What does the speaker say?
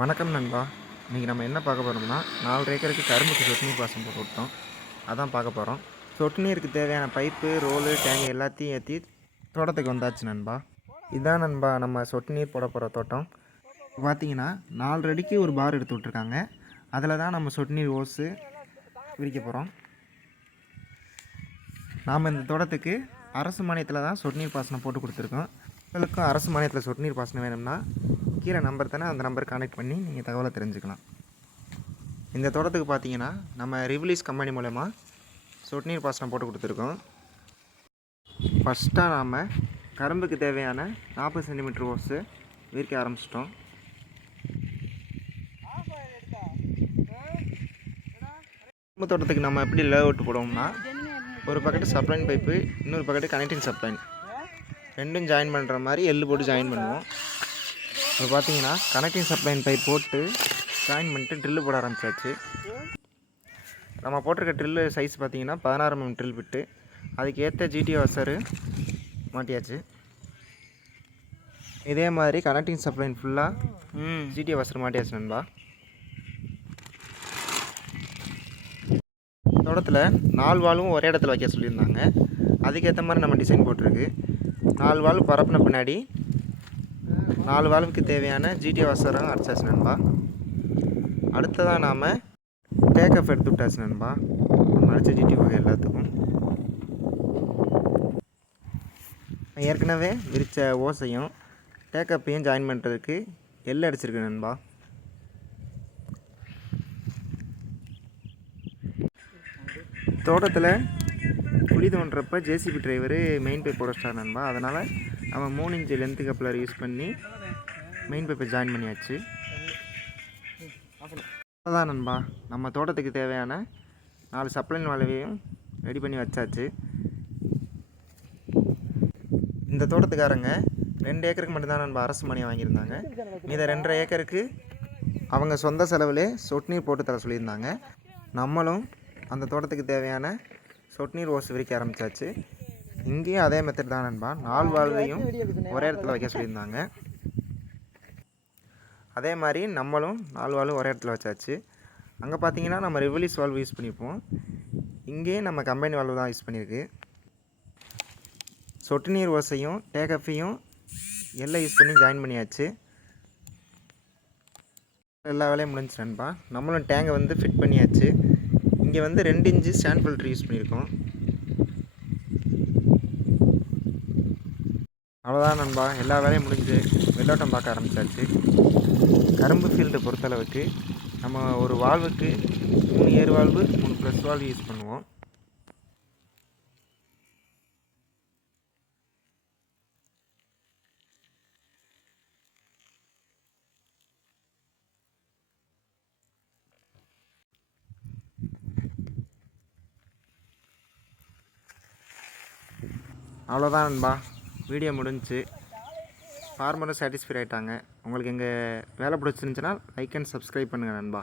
வணக்கம் நண்பா. இன்றைக்கி நம்ம என்ன பார்க்க போகிறோம்னா 4 ஏக்கருக்கு கரும்புக்கு சொட்டு நீர் பாசனம் போட்டு விட்டோம். அதான் பார்க்க போகிறோம். சொட்டு நீருக்கு தேவையான பைப்பு, ரோலு, டேங்க் எல்லாத்தையும் ஏற்றி தோட்டத்துக்கு வந்தாச்சு நண்பா. இதுதான் நண்பா நம்ம சொட்டு நீர் போட போகிற தோட்டம். பார்த்தீங்கன்னா 4 அடிக்கு ஒரு பார் எடுத்து விட்ருக்காங்க. அதில் தான் நம்ம சொட்டு நீர் ஓஸு விரிக்க போகிறோம். நாம் இந்த தோட்டத்துக்கு அரசு மானியத்தில் தான் சொட்டு நீர் பாசனம் போட்டு கொடுத்துருக்கோம். உங்களுக்கும் அரசு மானியத்தில் சொட்டு நீர் பாசனம் வேணும்னா கீழே நம்பர் தானே, அந்த நம்பர் கான்டெக்ட் பண்ணி நீங்கள் தகவலை தெரிஞ்சுக்கலாம். இந்த தோட்டத்துக்கு பார்த்தீங்கன்னா நம்ம ரிவ்லீஸ் கம்பெனி மூலமா சொட்டு நீர் பாசனம் போட்டு கொடுத்துருக்கோம். ஃபஸ்ட்டாக நாம் கரும்புக்கு தேவையான 40 சென்டிமீட்டர் ஓஸு விரிக்க ஆரம்பிச்சிட்டோம். கரும்பு தோட்டத்துக்கு நம்ம எப்படி லே அவுட் போடுவோம்னா, ஒரு பக்கெட்டு சப்ளைன் பைப்பு, இன்னொரு பக்கெட்டு கனெக்டிங் சப்ளைன், ரெண்டும் ஜாயின் பண்ணுற மாதிரி எள்ளு போட்டு ஜாயின் பண்ணுவோம். இப்போ பார்த்தீங்கன்னா கனெக்டிங் சப்ளைன் பைப் போட்டு ஜாயின் பண்ணிட்டு ட்ரில்லு போட ஆரம்பிச்சாச்சு. நம்ம போட்டிருக்க ட்ரில்லு சைஸ் பார்த்தீங்கன்னா 16 mm ட்ரில் பிட்டு, அதுக்கு ஏற்ற ஜிடி வாசரு மாட்டியாச்சு. இதே மாதிரி கனெக்டிங் சப்ளைன் ஃபுல்லாக ஜிடி வாசர் மாட்டியாச்சு நண்பா. தோட்டத்தில் 4 வால்வும் ஒரே இடத்துல வைக்க சொல்லியிருந்தாங்க. அதுக்கேற்ற மாதிரி நம்ம டிசைன் போட்டிருக்கு. 4 வால்வு பரப்பின பின்னாடி 4 வால்வுக்கு தேவையான ஜிடி வாசரம் அடிச்சாச்சு நண்பா. அடுத்ததாக நாம் டேக்கப் எடுத்து விட்டாச்சு நண்பா. நம்ம அடித்த ஜிடி வகை எல்லாத்துக்கும் ஏற்கனவே விரித்த ஓசையும் டேக்கப்பையும் ஜாயின் பண்ணுறதுக்கு எல் அடிச்சிருக்கு நண்பா. தோட்டத்தில் குழி தோன்றப்போ ஜேசிபி டிரைவரு மெயின் பைப் போட ஸ்டார் நண்பா. அதனால் நம்ம 3 இன்ச்சு லென்த்து கப்ளர் யூஸ் பண்ணி மெயின் பைப்பை ஜாயின் பண்ணியாச்சு. அதான் நண்பா, நம்ம தோட்டத்துக்கு தேவையான 4 சப்ளைன் வால்வையும் ரெடி பண்ணி வச்சாச்சு. இந்த தோட்டத்துக்காரங்க 2 ஏக்கருக்கு மட்டும்தான் நண்பா அரசு மானியம் வாங்கியிருந்தாங்க. மீத 2.5 ஏக்கருக்கு அவங்க சொந்த செலவுலே சொட்டு நீர் போட்டு தர சொல்லியிருந்தாங்க. நம்மளும் அந்த தோட்டத்துக்கு தேவையான சொட்டு நீர் ஓஸ் விரிக்க ஆரம்பித்தாச்சு. இங்கேயும் அதே மெத்தட் தான் நண்பா. 4 வால்வையும் ஒரே இடத்துல வைக்க சொல்லியிருந்தாங்க. அதே மாதிரி நம்மளும் 4 வால்வும் ஒரே இடத்துல வச்சாச்சு. அங்கே பார்த்தீங்கன்னா நம்ம ரிவலீஸ் வால்வு யூஸ் பண்ணியிருப்போம். இங்கேயும் நம்ம கம்பைன் வால்வு தான் யூஸ் பண்ணியிருக்கு. சொட்டு நீர் ஓசையும் டேக்கஃபையும் எல்லாம் யூஸ் பண்ணி ஜாயின் பண்ணியாச்சு. எல்லா வேலையும் முடிஞ்சு நண்பா. நம்மளும் டேங்கை வந்து ஃபிட் பண்ணியாச்சு. இங்கே வந்து 2 இன்ச்சு ஸ்டாண்ட் ஃபில்ட்ரு யூஸ் பண்ணியிருக்கோம். அவ்வளோதான் நண்பா, எல்லா வேலையும் முடிஞ்சு வெள்ளோட்டம் பார்க்க ஆரம்பித்தாச்சு. கரும்பு ஃபீல்டை பொறுத்தளவுக்கு நம்ம ஒரு வால்வுக்கு 3 ஏர் வால்வு 3 ப்ளஸ் வால்வு யூஸ் பண்ணுவோம். அவ்வளோதான் நண்பா, வீடியோ முடிஞ்சிச்சு. ஃபார்மரும் சாட்டிஸ்ஃபை ஆகிட்டாங்க. உங்களுக்கு எங்கள் வேலை பிடிச்சிருந்துச்சுன்னா லைக் அண்ட் சப்ஸ்கிரைப் பண்ணுங்கள் நண்பா.